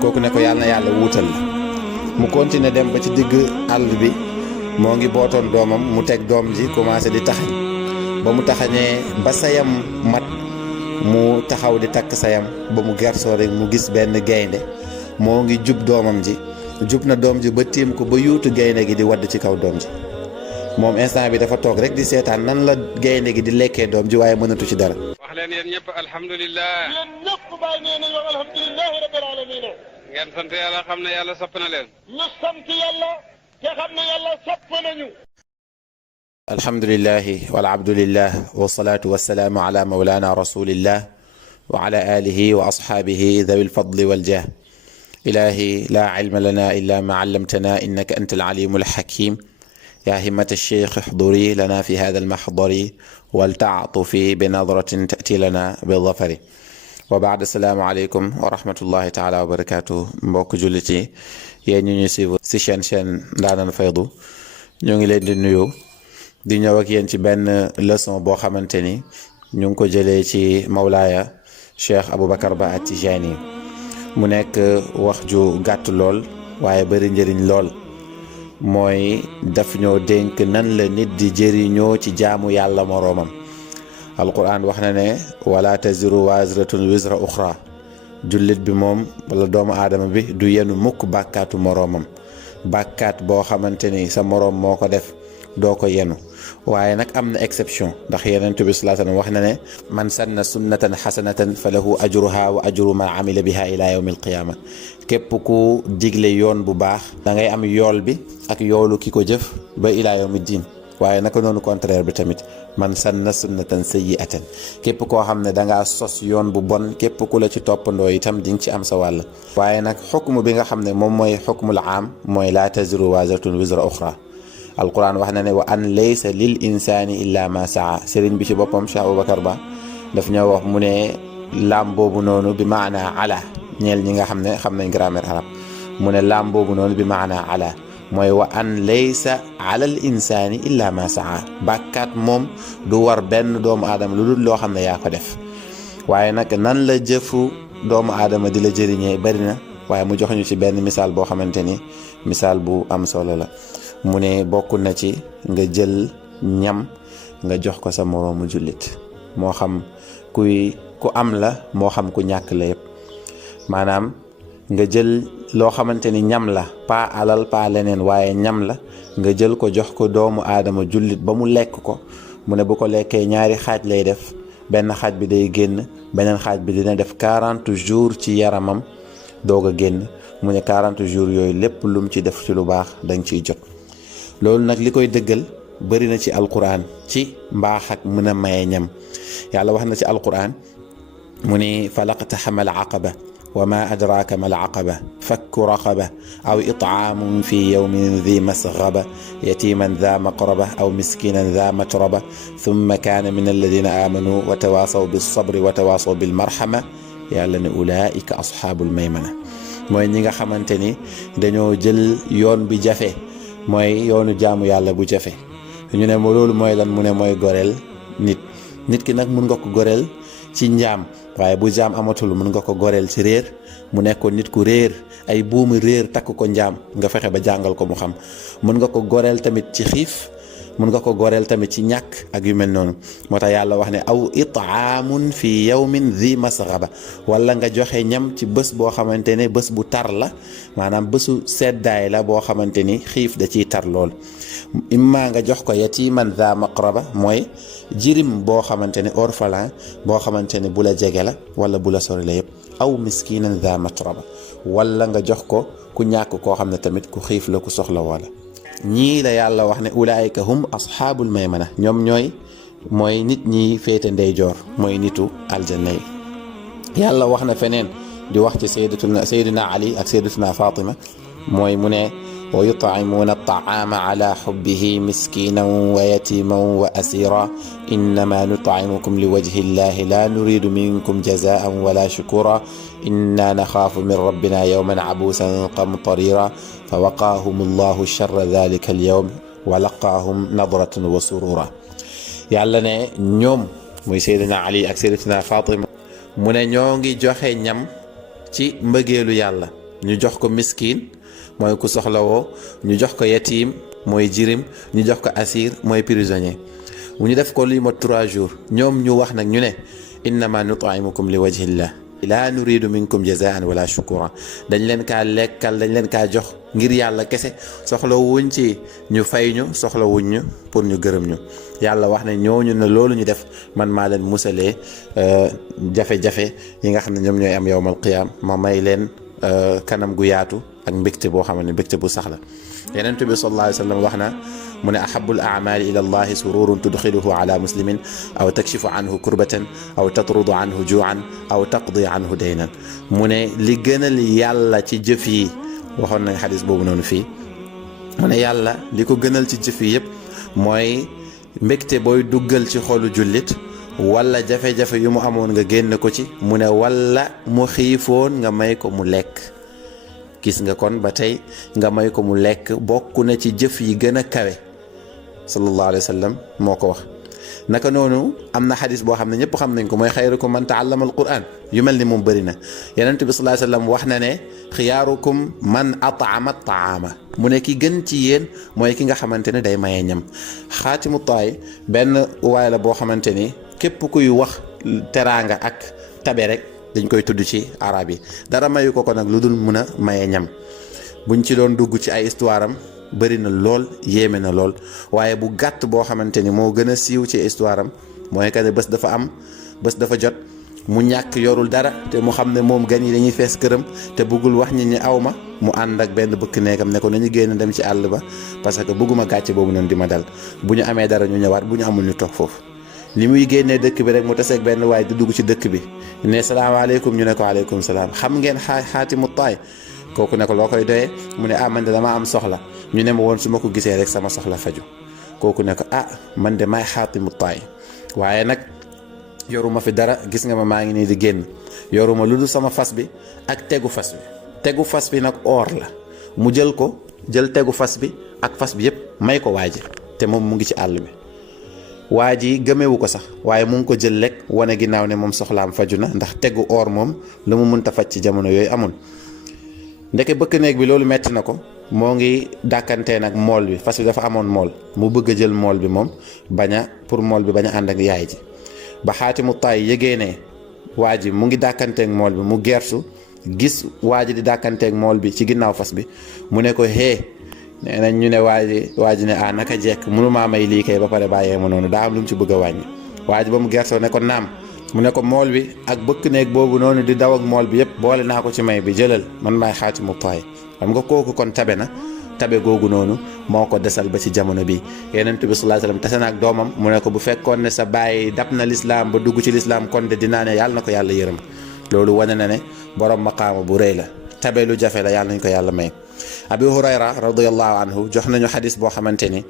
kooku ne ko yàlla na yàlla wuutal la mu continuer dem ba ci digg àll bi moo ngi bootoon doomam mu teg doom ji commencé di taxañ ba mu taxañee ba sayam mat mu taxaw di takk sayam ba mu gersoo rek mu gis benn gaynde moo ngi jub doomam ji jub na doom ji ba tiim ko ba yuutu gaynde gi di wadd ci kaw doom ji moom instant bi dafa toog rek di seetaan nan la gaynde gi di lekkee doom ji waaye mënatu ci dara. wax leen yéen ñëpp alhamdulilah. yéen ñëpp bàyyi nee nañu alhamdulilah rabbil alamin. ngeen sant yàlla xam ne yàlla sopp na leen. ñu sant yàlla te xam ne yàlla sopp nañu. alhamdulilahi walabdulillah wasalaatu wasalaamu ala maulana rasulillah wa ala alihi wa ashaabihi dawi lfadli waljah. ilahi la ilma lana illa ma allamtana innaka anta alalimu alhakim. yaa himmata cheikh ixduri lana fi hada almaxdari waltaatufi binadratin tati lana bidafari wa baad asalaamu aleykum wa rahmatullahi taala wa barakatuh. mbokk jullit yi yéen ñu ñu suivre si chaîne Ndaanaan Faydu ñu ngi leen di nuyu di ñëw ak yéen ci benn leçon boo xamante ni ñu ngi ko jëlee ci mawlaaya cheikh Aboubacar Ba At-Tijani mu nekk wax ju gàtt lool waaye bari njëriñ lool. mooy daf ñoo dénk nan la nit di jëriñoo ci jaamu yàlla moroomam. alquran wax na ne wala taziru waziratun wizra uxra jullit bi moom wala doomu aadama bi du yenu mukk bàkkaatu moroomam. bàkkaat boo xamante ni sa moroom moo ko def doo ko yenu waaye nag am na exception ndax Yonent bi sallallahu alayhi wasallam wax na ne man sanna sunnatan xasanatan fa lahu ajruha wa ajru man amila biha ila yawmi alqiyama képp ku digle yoon bu baax da ngay am yool bi ak yoolu ki ko jëf ba ila yawmi diin waaye naka noonu contraire bi tamit man sanna sunnatan sayyi'atan képp koo xam ne dangaa sos yoon bu bon képp ku la ci toppandoo itam di nga ci am sa wàll. waaye nag xukmu bi nga xam ne moom mooy xukmul aam mooy laa taziru waziratun wizra uxra alquran wax na ne wa an laysa lil insani illa ma saa sëriñ bi ci boppam Cheikh Aboubacar Ba daf ñoo wax mu ne laam boobu noonu bi maana ala ñeel ñi nga xam ne xam nañ grammaire arab mu ne laam boobu noonu bi maana ala mooy wa an laysa ala al insani illa ma saa bàkkaat moom du war benn doomu aadama lu dul loo xam ne yaa ko def waaye nag nan la jëfu doomu aadama di la jëriñee bari na waaye mu jox ñu ci benn misaal boo xamante ni misaal bu am solo la. mu ne bokk na ci nga jël ñam nga jox ko sa moroomu jullit moo xam ku am la moo xam ku ñàkk la yëpp maanaam nga jël loo xamante ni ñam la pas alal pas leneen waaye ñam la nga jël ko jox ko doomu aadama jullit ba mu lekk ko mu ne bu ko lekkee ñaari xaaj lay def benn xaaj bi day génn beneen xaaj bi dina def 40 jours ci yaramam doog a génn mu ne 40 jours yooyu lépp lum ci def ci lu baax danga ciy jot. loolu nag li koy dëggal bëri na ci alquran ci mbaax ak mën a maye ñam yàlla wax na ci alquran mu ne falaqtaxama al aqaba wa ma adraka ma al aqaba fakku raqaba aw itaamun fi yawmin dhi masghaba yatiman dha maqraba aw miskinan dha matraba thumma kaana min alladina amanu wa tawasaw bilsabri wa tawasaw bilmarhama yàlla ne ulaika ashaabul maymana mooy ñi nga xamante ni dañoo jël yoon bi jafe mooy yoonu jaamu yàlla bu jafe ñu ne ma loolu mooy lan mu ne mooy goreel nit ki nag mun nga ko goreel ci njaam waaye bu jaam amatul mun nga ko goreel ci réer mu nekkoon nit ku réer ay buumi réer takk ko njaam nga fexe ba jàngal ko mu xam mun nga ko goreel tamit ci xiif mun nga ko goreel tamit ci ñàkk ak yu mel noonu moo tax yàlla wax ne aw itaamun fi yawmin dhi masghaba wala nga joxe ñam ci bés boo xamante ne bés bu tar la maanaam bésu seddaay la boo xamante ni xiif da ciy tar lool imma nga jox ko yatiman dha maqraba mooy jirim boo xamante ne orphelin boo xamante ne bu la jege la wala bu la sori la yëpp aw miskinan dha matraba wala nga jox ko ku ñàkk koo xam ne tamit ku xiif la ku soxla wala ñii la yàlla wax ne ulaayika hum asxaabul maymana ñoom mooy nit ñi féete ndeyjoor mooy nitu aljanna yi yàlla wax na feneen di wax ci sayyidina ali ak sayyidatuna fatima mooy mu ne wa yutcimuuna altacaama ala xubbihi miskinan wa yatiman wa asira innama nutcimukum liwajhi illahi la nuridu minkum jazaan wala shukura inna naxaafu min rabbina yawman abuusan qamtarira fa waqaahum allahu charra dalika alyawm wa laqaahum nadratan wa surura yàlla ne ñoom muy sayyidina ali ak sayyidatuna fatima mu ne ñoo ngi joxe ñam ci mbëggeelu yàlla ñu jox ko miskin mooy ku soxlawoo, ñu jox ko yatim mooy jirim, ñu jox ko asir mooy prisonnier. bu ñu def ko li mot 3 jours ñoom ñu wax nag ñu ne innama nut'imukum li wajhillah laa nuridu minkum jazaan wala shukura, dañ leen kaa lekkal, dañ leen kaa jox ngir yàlla kese, soxla wuñ ci ñu fay ñu, soxla wuñ ñu pour ñu gërëm ñu. yàlla wax ne ñooñu ne loolu ñu def man maa leen musalee jafe-jafe yi nga xam ne ñoom ñooy am yawmal qiyaam, ma may leen kanam gu yaatu ak mbégte boo xam ne mbégte bu sax la. Yonent bi sallallahu alayhi wa sallam wax na mu ne ahabul a'maali ila allahi sururun tudxiluhu ala muslimin aw takshifu anhu kurbatan aw tatrudu anhu juu'an aw taqdi anhu daynan. mu ne li gënal yàlla ci jëf yi, waxoon nañ xadis boobu noonu fii, mu ne yàlla li ko gënal ci jëf yi yëpp mooy mbégte booy duggal ci xolu jullit, wala jafe-jafe yu mu amoon nga génn ko ci, mu ne wala mu xiifoon nga may ko mu lekk. gis nga kon ba tey nga may ko mu lekk bokk na ci jëf yi gën a kawe. sallallahu alayhi wa sallam moo ko wax. naka noonu am na xadis boo xam ne ñëpp xam nañ ko, mooy xayrukum man taallama alquran. yu mel ni moom bëri na. Yonent bi sallallahu alayhi wa sallam wax na ne xiyaarukum man at'ama taama, mu ne ki gën ci yéen mooy ki nga xamante ne day maye ñam. xaatimu taay benn waay la boo xamante ni képp kuy wax teraanga ak tabe rek dañ koy tudd ci arab yi. dara mayu ko nag lu dul mun a maye ñam. buñ ci doon dugg ci ay histoire am bëri na lool, yéeme na lool, waaye bu gàtt boo xamante ni moo gën a siiw ci histoire am mooy que ne bés dafa jot mu ñàkk, yorul dara, te mu xam ne moom gan yi dañuy fees këram, te bëggul wax ñi aw ma, mu ànd ak benn bëkk neegam ne ko nañu génn dem ci àll ba, parce que bëgguma gàcce boobu noonu di ma dal, bu ñu amee dara ñu ñëwaat, bu ñu amul ñu toog foofu. li muy génnee dëkk bi rek mu taseeg benn waay di dugg ci dëkk bi ne salaamaaleykum, ñu ne ko aleykum salaam, xam ngeen xaatimu taay? kooku ne ko loo koy doyee? mu ne man de dama am soxla, ñu ne ma woon su ma ko gisee rek sama soxla faju. kooku ne ko man de maay xaatimu taay, waaye nag yoruma fi dara, gis nga ma maa ngi nii di génn, yoruma lu dul sama fas bi ak tegu fas bi. tegu fas bi nag or la, mu jël tegu fas bi ak fas bi yëpp may ko waa ji, te moom mu ngi ci àll bi. waa ji gëmewu ko sax, waaye mu ngi ko jël rek wane ginnaaw ne moom soxlaam faju na, ndax tegu or moom lu mu mënta faj ci jamono yooyu amul. ndeke bëkk néeg bi loolu metti na ko, moo ngi dàkkantee nag mool bi, fas bi dafa amoon mool, mu bëgg a jël mool bi moom pour mool bi bañ a ànd ak yaay ji. ba xaatimu taay yëgee ne waa ji mu ngi dàkkanteeg mool bi, mu gersu gis waa ji di dàkkanteeg mool bi ci ginnaaw fas bi, mu ne ko nee nañ ñu ne waa ji ne naka jekk mënumaa may lii kay ba pare bàyyee ma noonu, daa am lu mu ci bëgg a wàññi. waa ji ba mu gersoo ne ko naam, mu ne ko mool bi ak bëkk néeg boobu noonu di daw ak mool bi yëpp boole naa ko ci may bi, jëlal, man maay xaatimu taay. xam nga kooku kon tabe na, tabe googu noonu moo ko desal ba ci jamono bi. Yonent bi sallallahu alayhi wasallam tase na ak doomam, mu ne ko bu fekkoon ne sa baay dab na lislaam ba dugg ci lislaam kon de dinaa ne yàlla na ko yàlla yërëm. loolu wane na ne borom maqaama bu rëy la, tabe lu jafe la, yàlla nañ ko yàlla may. Abi Hurayra radiyallahu anhu jox nañu xadis boo xamante ni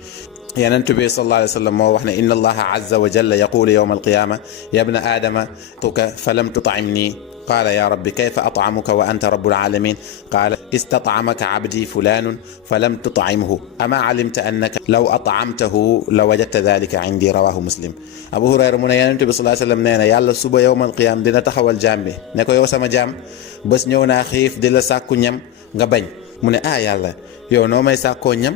Yonent bi sallallahu alayhi wa sallam moo wax ne inna allaha azza wa jalla yaqulu yawma alqiyama ya ibna aadama tuka falam tut'imni qaala ya rabbi kayfa at'amuka wa anta rabbul alamin qaala istat'amaka abdi fulanun falam tut'imhu ama alimta annaka law at'amtahu la wajadta dhalika indi rawahu muslim. Abu Hurayra mu ne Yonent bi sallallahu alayhi wa sallam nee na yàlla suba yawma alqiyama dina taxawal jaam bi ne ko yow sama jaam, bés ñëw naa xiif di la sàkku ñam nga bañ. mu ne yàlla yow noo may sàkkoo ñam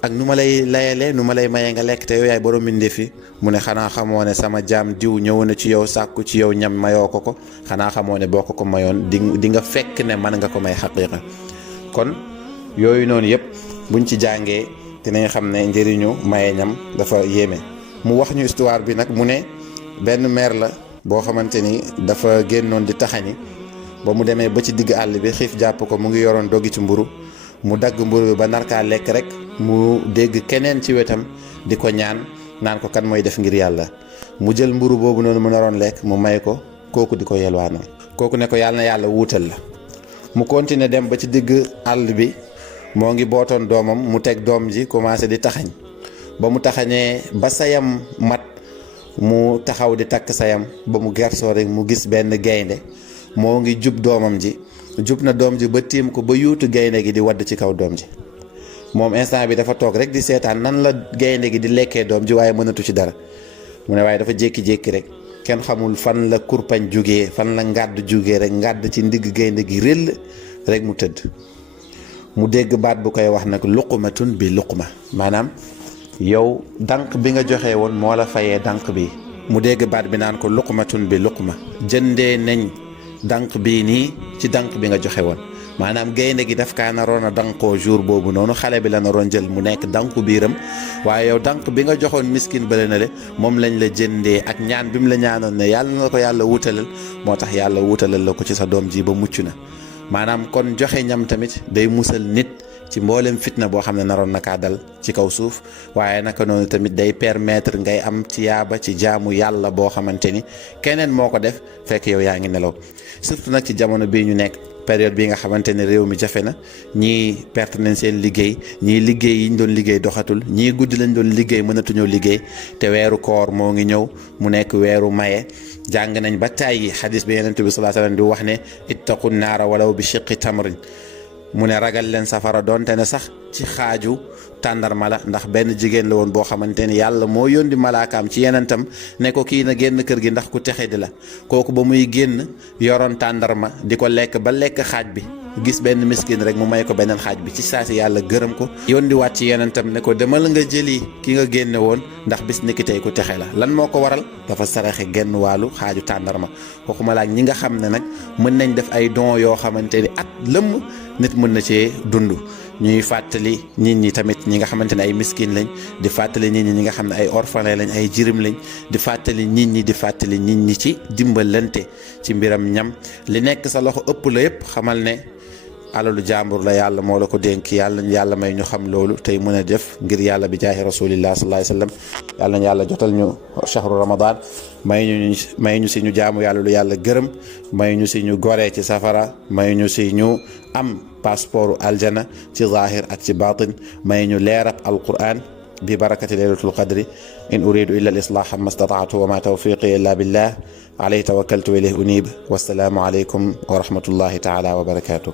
ak nu ma lay layalee, nu ma lay mayee nga lekk, te yow yaay borom mbindéef fi. mu ne xanaa xamoo ne sama jaam diw ñëw na ci yow sàkku ci yow ñam mayoo ko, xanaa xamoo ne boo ko mayoon di nga fekk ne mën nga ko may xaqiiqa. kon yooyu noonu yëpp buñ ci jàngee dinañ xam ne njëriñu maye ñam dafa yéeme. mu wax ñu histoire bi nag, mu ne benn meer la boo xamante ni dafa génnoon di taxani, ba mu demee ba ci digg àll bi xiif jàpp ko, mu ngi yoroon doggi ci mburu, mu dagg mburu bi ba narkaa lekk rek mu dégg keneen ci wetam di ko naan ko kan mooy def ngir yàlla. mu jël mburu boobu noonu mu naroon lekk mu may ko kooku di ko yelwaanoo. kooku ne ko yàlla na yàlla wuutal la. mu continuer dem ba ci digg àll bi, moo ngi bootoon doomam, mu teg doom ji commencé di taxañ. ba mu taxañee ba sayam mat, mu taxaw di takk sayam, ba mu gersoo rek mu gis benn gaynde moo ngi jub doomam ji, jub na doom ji ba tiim ko ba yuutu gaynde gi di wadd ci kaw doom ji. moom instant bi dafa toog rek di seetaan nan la gaynde gi di lekkee doom ji, waaye mënatu ci dara. mu ne waaye dafa jékki-jékki rek kenn xamul fan la kurpañ jugee fan la ngàdd jugee rek ngàdd ci ndigg gaynde gi réll rek mu tëdd. mu dégg baat bu koy wax nag luqmatun bi luqma, maanaam yow dànk bi nga joxe woon moo la fayee dànk bi. mu dégg baat bi naan ko luqmatun bi luqma, jëndee nañ dànk bii nii ci dànk bi nga joxe woon. maanaam gaynde gi daf kaa naroon a dànkoo jour boobu noonu, xale bi la naroon jël mu nekk dànku biiram, waaye yow dànk bi nga joxoon miskin bële na le moom lañ la jëndee ak ñaan bi mu la ñaanoon ne yàlla na ko yàlla wutalal, moo tax yàlla wutalal la ko ci sa doom ji ba mucc na. maanaam kon joxe ñam tamit day musal nit ci mboolem fitna boo xam ne naroon na kaa dal ci kaw suuf, waaye naka noonu tamit day permettre ngay am tiyaaba ci jaamu yàlla boo xamante ni keneen moo ko def fekk yow yaa ngi nelaw. surtout nag ci jamono bii ñu nekk, période bi nga xamante ne réew mi jafe na, ñii perte nañ seen liggéey, ñii liggéey yi ñu doon liggéey doxatul, ñii guddi lañ doon liggéey mënatuñoo liggéey, te weeru koor moo ngi ñëw mu nekk weeru maye. jàng nañ ba tàyyi xadis bi Yonent bi sallallahu alayhi wasallam di wax ne ittaqu naara walaw bi shiqqi tamrin, mu ne ragal leen safara doonte ne sax ci xaaju tàndarma la, ndax benn jigéen la woon boo xamante ni yàlla moo yónni malaakaam ci yenentam ne ko kii na génn kër gi ndax ku texe di la. kooku ba muy génn yoroon tàndarma di ko lekk ba lekk xaaj bi, gis benn miskin rek mu may ko beneen xaaj bi, ci saa si yàlla gërëm ko yónni waat ci yenentam ne ko demal nga jëli ki nga génne woon ndax bis ni ki tey ku texe la. lan moo ko waral? dafa saraxe genn wàllu xaaju tàndarma. waxuma laak ñi nga xam ne nag mën nañ def ay don yoo xamante ni at lëmm nit mën na cee dund. ñuy fàttali nit ñi tamit ñi nga xamante ne ay miskin lañ, di fàttali nit ñi nga xam ne ay orphelin lañ, ay jirim lañ, di fàttali nit ñi ci dimbalante ci mbiram ñam. li nekk sa loxo ëpp la yëpp xamal ne alalu jàmbur la, yàlla moo la ko dénk. yàlla may ñu xam loolu tey mën a def ngir yàlla bi jaahi rasulillah sallallahu alayhi wasallam. yàlla yàlla jotal ñu shahru ramadan, may ñu si ñu jaamu yàlla lu yàlla gërëm, may ñu si ñu goree ci safara, may ñu si ñu am passeport aljana ci zahir ak ci batin, may ñu leerab alquran bi barakati laylatul qadri. in uridu illa al islaha ma stata'tu wa ma tawfiqi illa billah alayhi tawakkaltu wa ilayhi unib. wassalaamu alaykum wa rahmatullahi ta'ala wa barakatuh.